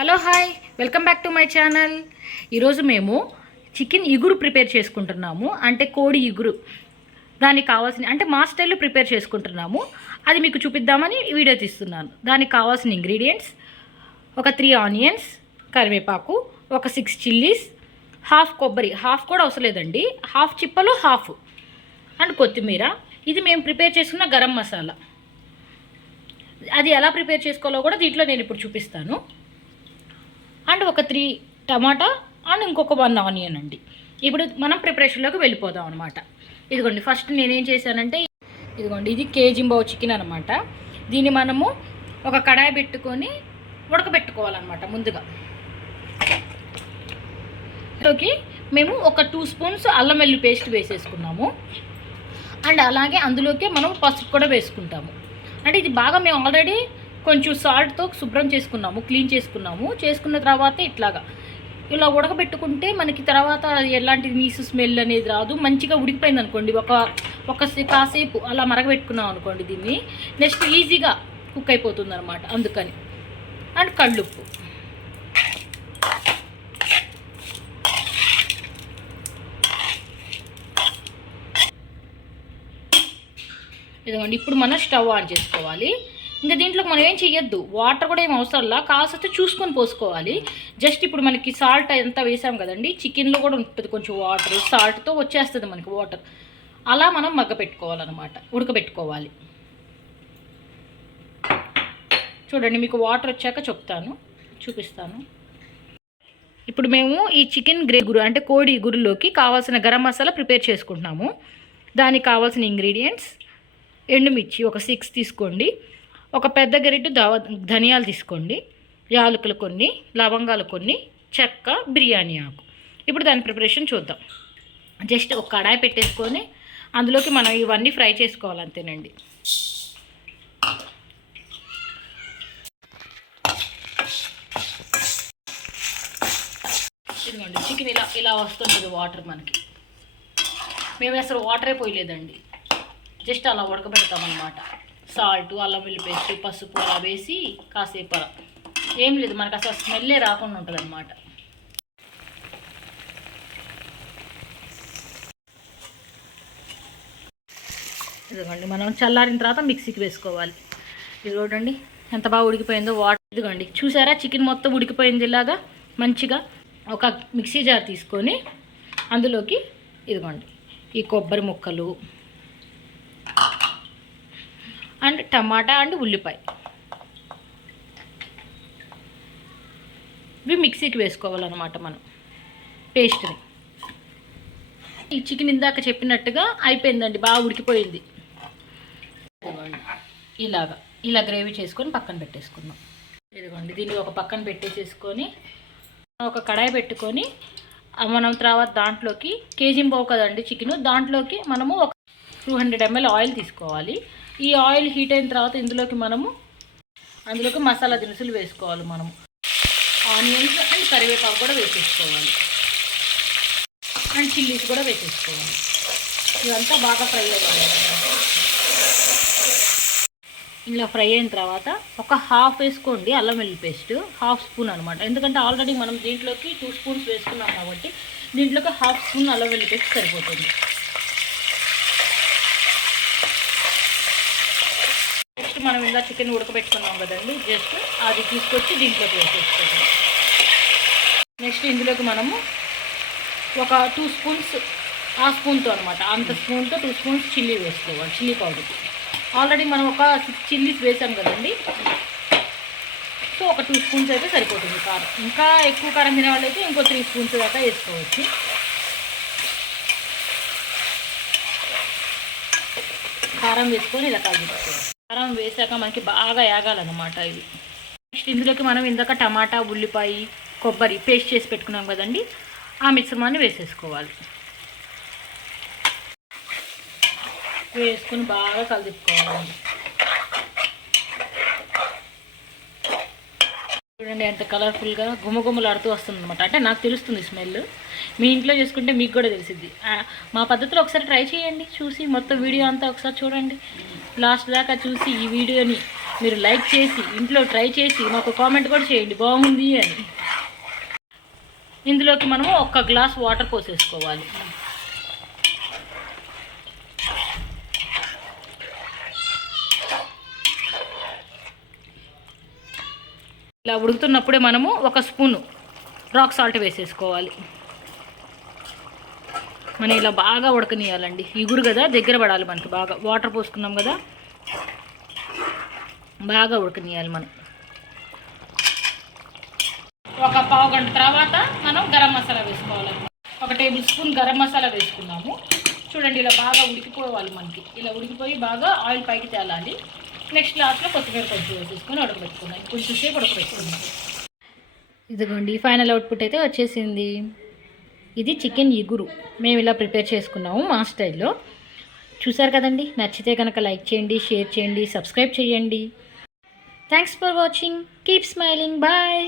Hello hi welcome back to my channel. ఈరోజు మేము chicken ఇగురు ప్రిపేర్ చేసుకుంటున్నాము అంటే కోడి ఇగురు. దానికి కావాల్సిన అంటే మా స్టైల్లో ప్రిపేర్ చేసుకుంటున్నాము. అది మీకు చూపిద్దామని వీడియో తీస్తున్నాను. దానికి కావాల్సిన ఇంగ్రీడియంట్స్ ఒక త్రీ ఆనియన్స్ కరివేపాకు ఒక సిక్స్ చిల్లీస్ హాఫ్ కొబ్బరి హాఫ్ కూడా అవసరం లేదండి. హాఫ్ చిప్పలు హాఫ్ అండ్ కొత్తిమీర. ఇది మేము ప్రిపేర్ చేసుకున్న గరం మసాలా. అది ఎలా ప్రిపేర్ చేసుకోవాలో కూడా దీంట్లో నేను ఇప్పుడు చూపిస్తాను. అండ్ ఒక త్రీ టమాటా అండ్ ఇంకొక వన్ ఆనియన్ అండి. ఇప్పుడు మనం ప్రిపరేషన్లోకి వెళ్ళిపోదాం అనమాట ఇదిగోండి ఫస్ట్ నేనేం చేశానంటే ఇదిగోండి ఇది కేజింబావు చికెన్ అనమాట దీన్ని మనము ఒక కడాయి పెట్టుకొని ఉడకబెట్టుకోవాలన్నమాట ముందుగా. ఇందులోకి మేము ఒక టూ స్పూన్స్ అల్లం వెల్లి పేస్ట్ వేసేసుకున్నాము. అండ్ అలాగే అందులోకే మనం పసుపు కూడా వేసుకుంటాము. అంటే ఇది బాగా మేము ఆల్రెడీ కొంచెం సాల్ట్తో శుభ్రం చేసుకున్నాము క్లీన్ చేసుకున్నాము. చేసుకున్న తర్వాత ఇట్లాగా. ఇలా ఉడకబెట్టుకుంటే మనకి తర్వాత ఎలాంటి నీసు స్మెల్ అనేది రాదు. మంచిగా ఉడికిపోయింది అనుకోండి. ఒక ఒక సే- కాసేపు అలా మరగబెట్టుకున్నాం అనుకోండి దీన్ని. నెక్స్ట్ ఈజీగా కుక్ అయిపోతుంది అనమాట అందుకని. అండ్ కళ్ళుప్పు. ఇదిగోండి ఇప్పుడు మనం స్టవ్ ఆన్ చేసుకోవాలి. ఇంకా దీంట్లో మనం ఏం చెయ్యొద్దు. వాటర్ కూడా ఏం అవసరంలా కాస్త చూసుకొని పోసుకోవాలి. జస్ట్ ఇప్పుడు మనకి సాల్ట్ అంతా వేసాం కదండి చికెన్లో కూడా ఉంటుంది కొంచెం వాటర్ సాల్ట్తో వచ్చేస్తుంది మనకి వాటర్ అలా మనం మగ్గ పెట్టుకోవాలన్నమాట. ఉడకబెట్టుకోవాలి. చూడండి మీకు వాటర్ వచ్చాక చెప్తాను. చూపిస్తాను. ఇప్పుడు మేము ఈ చికెన్ గ్రే గురు అంటే కోడి గురులోకి కావాల్సిన గరం మసాలా ప్రిపేర్ చేసుకుంటున్నాము. దానికి కావాల్సిన ఇంగ్రీడియంట్స్ ఎండుమిర్చి ఒక సిక్స్ తీసుకోండి. ఒక పెద్ద గరిటె దవ ధనియాలు తీసుకోండి. యాలకులు కొన్ని లవంగాలు కొన్ని చెక్క బిర్యానీ ఆకు. ఇప్పుడు దాని ప్రిపరేషన్ చూద్దాం. జస్ట్ ఒక కడాయి పెట్టేసుకొని అందులోకి మనం ఇవన్నీ ఫ్రై చేసుకోవాలి అంతేనండి ఇదిగోండి చికెన్ ఇలా ఇలా వస్తుంటుంది వాటర్ మనకి. మేము అసలు వాటరే పోయలేదండి. జస్ట్ అలా ఉడకబెడతామన్నమాట. సాల్ట్ అల్లం వెల్లి పేస్ట్ పసుపు అలా వేసి కాసేపు అలా. ఏం లేదు మనకు అసలు స్మెల్లే రాకుండా ఉంటుంది అన్నమాట ఇదిగోండి మనం చల్లారిన తర్వాత మిక్సీకి వేసుకోవాలి. ఇది ఎంత బాగా ఉడికిపోయిందో వాటర్. ఇదిగోండి చూసారా? చికెన్ మొత్తం ఉడికిపోయింది ఇలాగా. మంచిగా ఒక మిక్సీ జార్ తీసుకొని అందులోకి ఇదిగోండి ఈ కొబ్బరి ముక్కలు అండ్ టమాటా అండ్ ఉల్లిపాయ. ఇవి మిక్సీకి వేసుకోవాలన్నమాట మనం పేస్ట్ని. ఈ చికెన్ ఇందాక చెప్పినట్టుగా అయిపోయిందండి బాగా ఉడికిపోయింది. ఇలాగా ఇలా గ్రేవీ చేసుకొని పక్కన పెట్టేసుకుందాం. ఇదిగోండి దీన్ని ఒక పక్కన పెట్టేసేసుకొని ఒక కడాయి పెట్టుకొని మనం తర్వాత దాంట్లోకి కేజీ పోవు కదండి చికెన్ దాంట్లోకి మనము ఒక టూ హండ్రెడ్ ఎంఎల్ ఆయిల్ తీసుకోవాలి. ఈ ఆయిల్ హీట్ అయిన తర్వాత ఇందులోకి మనము అందులోకి మసాలా దినుసులు వేసుకోవాలి మనము. ఆనియన్స్ అండ్ కరివేపాకు కూడా వేసేసుకోవాలి. అండ్ చిల్లీస్ కూడా వేసేసుకోవాలి. ఇదంతా బాగా ఫ్రై అవ్వాలి. ఇలా ఫ్రై అయిన తర్వాత ఒక హాఫ్ వేసుకోండి అల్లం వెల్లి పేస్ట్ హాఫ్ స్పూన్ అనమాట ఎందుకంటే ఆల్రెడీ మనం దీంట్లోకి టూ స్పూన్స్ వేసుకున్నాం కాబట్టి దీంట్లోకి హాఫ్ స్పూన్ అల్లం వెల్లి పేస్ట్ సరిపోతుంది. మనం ఇలా చికెన్ ఉడకబెట్టుకున్నాం కదండి. జస్ట్ అది తీసుకొచ్చి దీంట్లోకి వేసేసుకోండి నెక్స్ట్ ఇందులోకి మనము ఒక టూ స్పూన్స్ ఆ స్పూన్తో అనమాట అంత స్పూన్తో టూ స్పూన్స్ చిల్లీ వేసుకోవాలి చిల్లీ పౌడర్ ఆల్రెడీ మనం ఒక సిక్స్ చిల్లీస్ వేసాం కదండి. సో ఒక టూ స్పూన్స్ అయితే సరిపోతుంది కారం. ఇంకా ఎక్కువ కారం తినే వాళ్ళైతే ఇంకో త్రీ స్పూన్స్ దాకా వేసుకోవచ్చు. కారం వేసుకొని ఇలా కలుపుకోవాలి కారం వేసాక మనకి బాగా యాగాలన్నమాట ఇవి. నెక్స్ట్ ఇందులోకి మనం ఇందాక టమాటా ఉల్లిపాయ కొబ్బరి పేస్ట్ చేసి పెట్టుకున్నాం కదండి ఆ మిశ్రమాన్ని వేసేసుకోవాలి. వేసుకొని బాగా కలుపుకోవాలి చూడండి ఎంత కలర్ఫుల్గా గుమగుమలాడుతూ వస్తుంది అనమాట అంటే నాకు తెలుస్తుంది స్మెల్ మీ ఇంట్లో చేసుకుంటే మీకు కూడా తెలిసిద్ది. మా పద్ధతిలో ఒకసారి ట్రై చేయండి చూసి మొత్తం వీడియో అంతా ఒకసారి చూడండి. లాస్ట్ దాకా చూసి ఈ వీడియోని మీరు లైక్ చేసి ఇంట్లో ట్రై చేసి మాకు కామెంట్ కూడా చేయండి. బాగుంది అని. ఇందులోకి మనము ఒక్క గ్లాస్ వాటర్ పోసేసుకోవాలి. ఇలా ఉడుకుతున్నప్పుడే మనము ఒక స్పూను రాక్ సాల్ట్ వేసేసుకోవాలి. మనం ఇలా బాగా ఉడకనియాలండి ఇగురు కదా దగ్గర పడాలి మనకి బాగా. వాటర్ పోసుకున్నాం కదా బాగా ఉడకనియాలి మనం. ఒక పావు గంట తర్వాత మనం గరం మసాలా వేసుకోవాలి. ఒక టేబుల్ స్పూన్ గరం మసాలా వేసుకున్నాము. చూడండి ఇలా బాగా ఉడికిపోవాలి మనకి. ఇలా ఉడికిపోయి బాగా ఆయిల్ పైకి తేలాలి. నెక్స్ట్ లాస్ట్లో కొత్తిమీర కొంచెం వేసేసుకొని ఉడకబెట్టుకున్నాం కొంచెం సేపు ఉడకబెట్టుకున్నాం ఇదిగోండి ఫైనల్ అవుట్పుట్ అయితే వచ్చేసింది. ఇది చికెన్ ఇగురు. మేము ఇలా ప్రిపేర్ చేసుకున్నాము మా స్టైల్లో. చూసారు కదండి? నచ్చితే కనుక లైక్ చేయండి షేర్ చేయండి సబ్స్క్రైబ్ చేయండి. Thanks for watching keep smiling bye